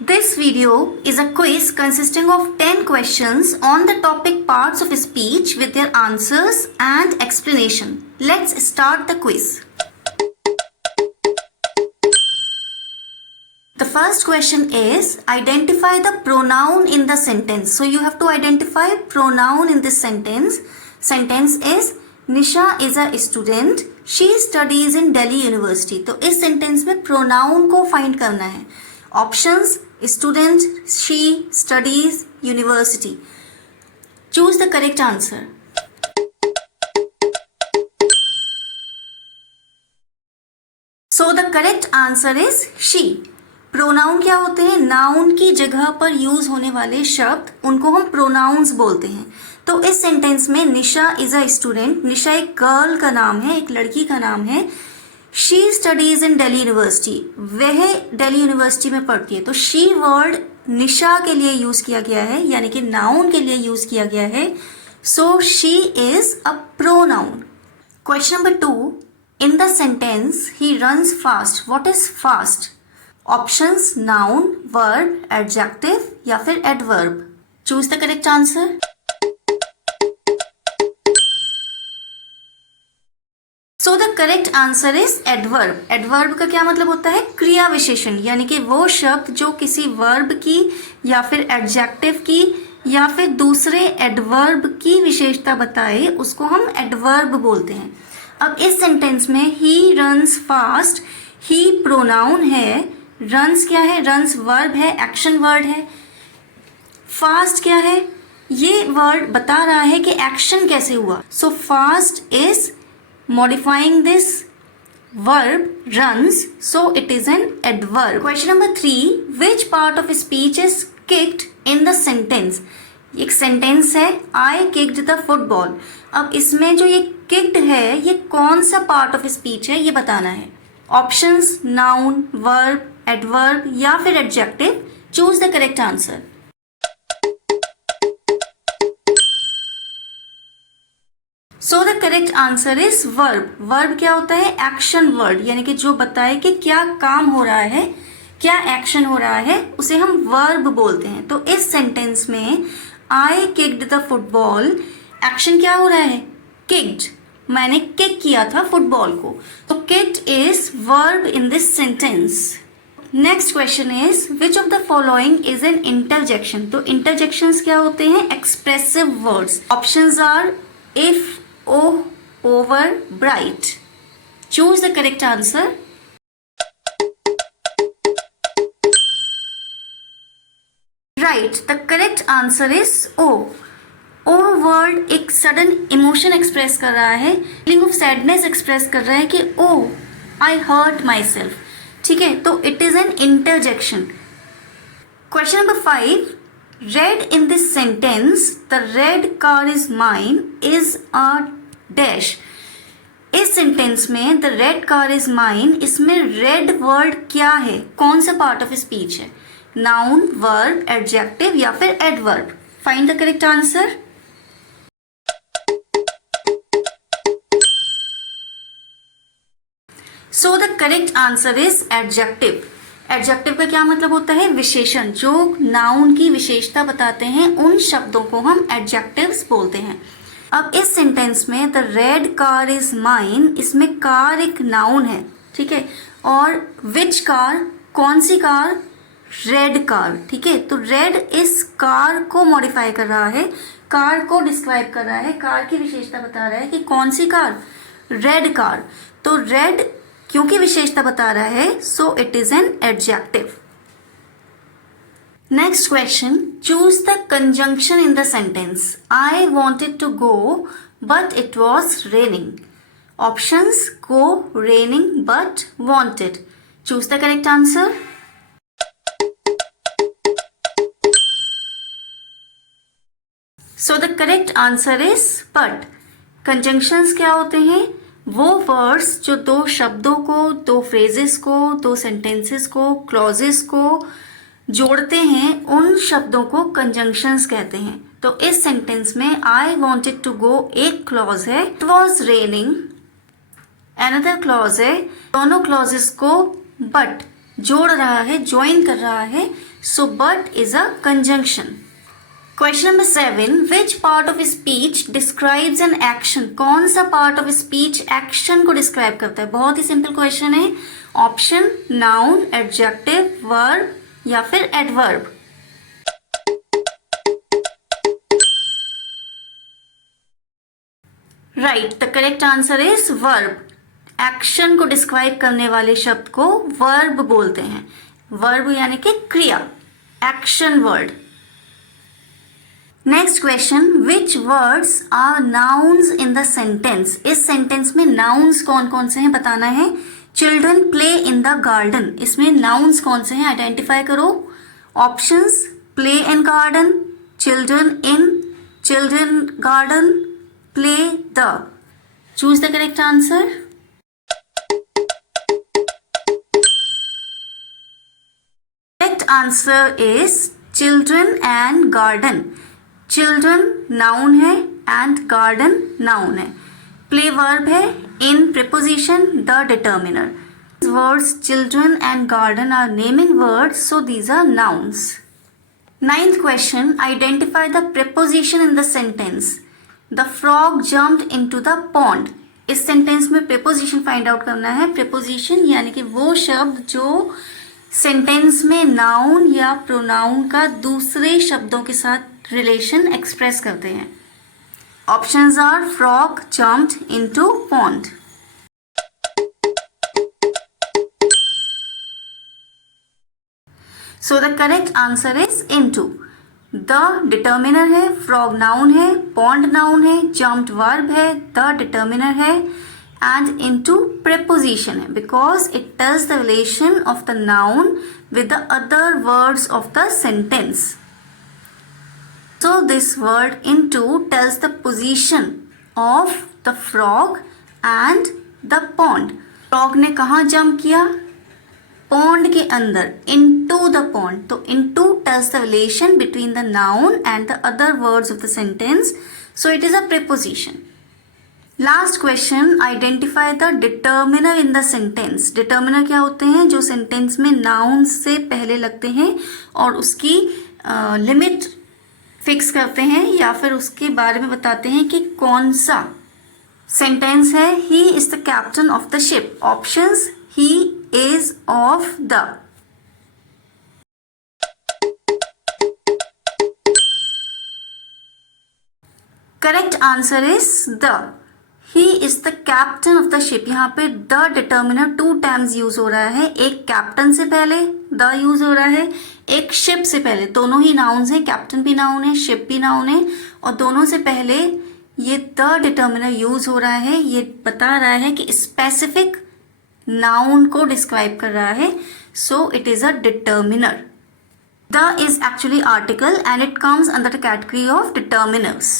This video is a quiz consisting of 10 questions on the topic parts of speech with their answers and explanation. Let's start the quiz. The first question is identify the pronoun in the sentence. So you have to identify pronoun in this sentence. Sentence is Nisha is a student. She studies in Delhi University. तो इस sentence में pronoun को find करना है. Options student, she, studies, university. Choose the correct answer. So the correct answer is she. Pronoun क्या होते हैं? Noun की जगह पर यूज होने वाले शब्द, उनको हम प्रोनाउंस बोलते हैं. तो इस सेंटेंस में निशा इज अ स्टूडेंट. निशा एक गर्ल का नाम है, एक लड़की का नाम है. She studies in Delhi university. वह दिल्ली यूनिवर्सिटी में पढ़ती है. तो शी वर्ड निशा के लिए यूज किया गया है, यानी कि नाउन के लिए यूज किया गया है. So she is a pronoun. Question number 2. In the sentence he runs fast. What is fast? Options noun, verb, adjective या फिर adverb. Choose the correct answer. So the correct answer is adverb. Adverb का क्या मतलब होता है? क्रिया विशेषण, यानी कि वो शब्द जो किसी वर्ब की या फिर एडजेक्टिव की या फिर दूसरे एडवर्ब की विशेषता बताए, उसको हम एडवर्ब बोलते हैं. अब इस सेंटेंस में he runs fast. He pronoun है. रन्स क्या है? रन्स वर्ब है, एक्शन वर्ड है. फास्ट क्या है? ये वर्ड बता रहा है कि एक्शन कैसे हुआ. So fast is modifying this verb runs, so it is an adverb. Question number 3. Which part of speech is kicked in the sentence? एक सेंटेंस है I kicked the football. अब इसमें जो ये kicked है, ये कौन सा पार्ट ऑफ स्पीच है, ये बताना है. ऑप्शंस नाउन, वर्ब, एडवर्ब या फिर adjective. Choose the correct answer. So the correct answer is verb. Verb क्या होता है? एक्शन वर्ड, यानी कि जो बताए कि क्या काम हो रहा है, क्या एक्शन हो रहा है, उसे हम वर्ब बोलते हैं. तो इस सेंटेंस में आई किक्ड द फुटबॉल. एक्शन क्या हो रहा है? किक्ड. मैंने किक किया था फुटबॉल को. तो kicked is verb in this sentence. Next question is which of the following is an interjection. तो इंटरजेक्शंस क्या होते हैं? Expressive words. Options are if, oh, over, bright. Choose the correct answer. Right, the correct answer is O. O word एक sudden emotion express कर रहा है, feeling of sadness express कर रहा है कि oh, I hurt myself. ठीक है, तो it is an interjection. Question number 5. Read in this sentence, the red car is mine is a dash. इस सेंटेंस में the red car is mine, इसमें red वर्ड क्या है? कौन सा पार्ट ऑफ स्पीच है? नाउन, वर्ब, एडजेक्टिव या फिर adverb. Find the correct answer. So the correct answer is adjective. Adjective का क्या मतलब होता है? विशेषण. जो नाउन की विशेषता बताते हैं, उन शब्दों को हम एडजेक्टिव्स बोलते हैं. अब इस सेंटेंस में the red car is mine, इसमें कार एक नाउन है, ठीक है, और विच कार, कौन सी कार? Red car. ठीक है, तो रेड इस कार को मॉडिफाई कर रहा है, कार को डिस्क्राइब कर रहा है, कार की विशेषता बता रहा है कि कौन सी कार? Red car. तो रेड क्योंकि विशेषता बता रहा है, so it is an adjective. Next question. Choose the conjunction in the sentence. I wanted to go but it was raining. Options go, raining, but, wanted. Choose the correct answer. So the correct answer is but. Conjunctions क्या होते हैं? वो words जो दो शब्दों को, दो phrases को, दो सेंटेंसेस को, क्लॉजेस को जोड़ते हैं, उन शब्दों को कंजंक्शंस कहते हैं. तो इस सेंटेंस में आई वॉन्टेड टू गो एक क्लॉज है, it was raining another clause है. दोनों क्लॉजेस को बट जोड़ रहा है, ज्वाइन कर रहा है. So but is a conjunction. Question number 7. Which part of speech describes an action? कौन सा part of speech action को describe करता है? बहुत ही simple question है. Option noun, adjective, verb या फिर adverb. Right, the correct answer is verb. Action को describe करने वाले शब्द को verb बोलते हैं. Verb यानी कि क्रिया, action word. Next question. Which words are nouns in the sentence? इस सेंटेंस में नाउन्स कौन कौन से हैं बताना है. Children play in the garden, इसमें नाउन्स कौन से हैं आइडेंटिफाई करो. Options play in garden, children in, children garden, play the. Choose the correct answer. Correct answer is children and garden. Children noun है एंड गार्डन नाउन है. Play verb है, in preposition the determiner. Words children and garden are naming words, so these are nouns. Ninth question. Identify the preposition in the sentence. The frog jumped into the pond. इस sentence में preposition find out करना है. Preposition यानी कि वो शब्द जो sentence में नाउन या प्रोनाउन का दूसरे शब्दों के साथ रिलेशन एक्सप्रेस करते हैं. Options are frog jumped into pond. So the correct answer is into. The determiner है, फ्रॉग नाउन है, पॉन्ड नाउन है, जम्प्ड वर्ब है, द डिटर्मिनर है and into preposition है because it tells the relation of the noun with the other words of the sentence. So this word into tells the position of the frog and the pond. frog ने कहाँ jump किया? pond के अंदर, into the pond. तो into tells the relation between the noun and the other words of the sentence. So it is a preposition. Last question. Identify the determiner in the sentence. Determiner क्या होते हैं? जो sentence में noun से पहले लगते हैं और उसकी लिमिट फिक्स करते हैं या फिर उसके बारे में बताते हैं कि कौन सा सेंटेंस है. He is the captain of the ship. Options he is of the. Correct answer is the. He is the captain of the ship. यहाँ पे द डिटर्मिनर 2 टाइम्स यूज हो रहा है. एक कैप्टन से पहले द यूज हो रहा है, एक शिप से पहले. दोनों ही नाउन्स हैं, कैप्टन भी नाउन है, शिप भी नाउन है, और दोनों से पहले ये द डिटर्मिनर यूज हो रहा है. ये बता रहा है कि स्पेसिफिक नाउन को डिस्क्राइब कर रहा है. So it is a determiner. The is actually article and it comes under the category of determiners.